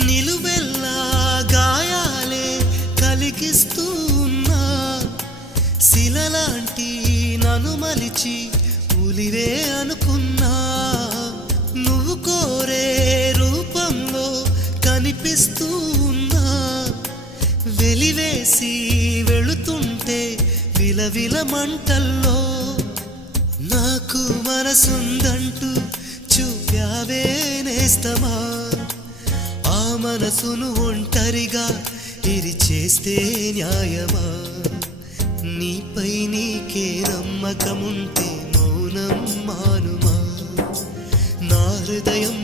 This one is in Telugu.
నిలువెల్లా గాయాలే కలిగిస్తున్నా శిలలాంటి నన్ను మలిచి పులివే అనుకున్నా నువ్వు కోరే రూపంలో కనిపిస్తూ ఉన్నా వెలివేసి వెళుతుంటే విలవిల మంటల్లో నాకు మనసుందంటూ చూపావే నేస్తమా ఆ మనసును ఒంటరిగా ఇరిచేస్తే న్యాయమా నీపై నీకే నమ్మకముంటే మౌనం మానుమా నా హృదయం